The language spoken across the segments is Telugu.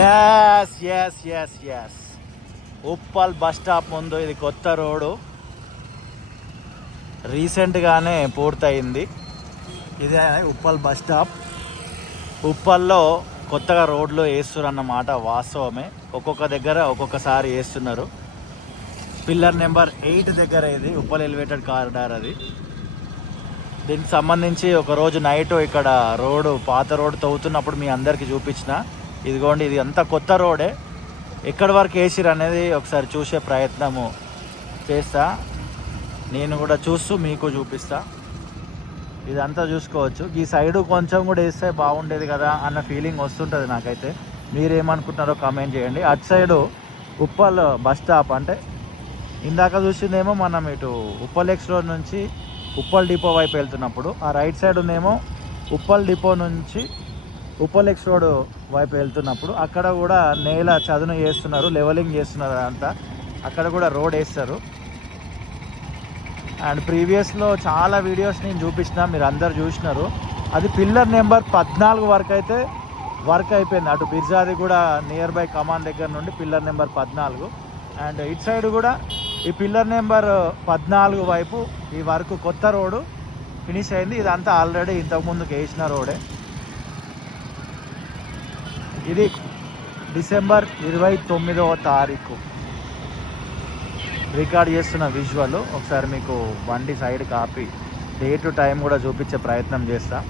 Yes S S S Uppal bus stop ముందు ఇది కొత్త రోడ్డు రీసెంట్గానే పూర్తయింది. ఇదే ఉప్పల్ బస్ స్టాప్. ఉప్పల్లో కొత్తగా రోడ్లు వేస్తున్నారు వాస్తవమే. ఒక్కొక్క దగ్గర ఒక్కొక్కసారి వేస్తున్నారు. పిల్లర్ నెంబర్ 8 దగ్గర ఇది ఉప్పల్ ఎలివేటెడ్ కారిడార్. అది దీనికి సంబంధించి ఒకరోజు నైట్ ఇక్కడ పాత రోడ్డు తవ్వుతున్నప్పుడు మీ అందరికీ చూపించిన. ఇదిగోండి, ఇది అంతా కొత్త రోడే. ఎక్కడి వరకు వేసిరు అనేది ఒకసారి చూసే ప్రయత్నము చేస్తా. నేను కూడా చూస్తూ మీకు చూపిస్తా. ఇదంతా చూసుకోవచ్చు. ఈ సైడు కొంచెం కూడా వేస్తే బాగుండేది కదా అన్న ఫీలింగ్ వస్తుంటుంది నాకైతే. మీరేమనుకుంటున్నారో కామెంట్ చేయండి. అటు సైడు ఉప్పల్ బస్ స్టాప్ అంటే ఇందాక చూసిందేమో మనం ఇటు ఉప్పల్ ఎక్స్ రోడ్ నుంచి ఉప్పల్ డిపో వైపు వెళ్తున్నప్పుడు, ఆ రైట్ సైడ్ ఉందేమో ఉప్పల్ డిపో నుంచి ఉప్పల్ ఎక్స్ రోడ్ వైపు వెళ్తున్నప్పుడు అక్కడ కూడా నేల చదును చేస్తున్నారు, లెవెలింగ్ చేస్తున్నారు. అంతా అక్కడ కూడా రోడ్ వేస్తారు. అండ్ ప్రీవియస్లో చాలా వీడియోస్ నేను చూపించిన, మీరు అందరు చూసినారు. అది పిల్లర్ నెంబర్ 14 వరకు అయితే వర్క్ అయిపోయింది. అటు బిర్జాది కూడా నియర్ బై కమాన్ దగ్గర నుండి పిల్లర్ నెంబర్ 14. అండ్ ఇటు సైడ్ కూడా ఈ పిల్లర్ నెంబర్ 14 వైపు ఈ వర్క్ కొత్త రోడ్డు ఫినిష్ అయింది. ఇదంతా ఆల్రెడీ ఇంతకుముందుకు వేసిన రోడే. ఇది డిసెంబర్ 29వ తారీఖు రికార్డ్ చేస్తున్న విజువల్. ఒకసారి మీకు బండి సైడ్ కాపీ డేటు టైం కూడా చూపించే ప్రయత్నం చేస్తా.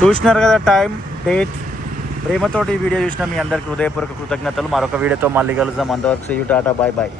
చూసినారు కదా టైం, డేట్. ప్రేమతోటి ఈ వీడియో చూసిన మీ అందరికీ హృదయపూర్వక కృతజ్ఞతలు. మరొక వీడియోతో మళ్ళీ కలుద్దాం. అంతవరకు see you, tata, bye bye.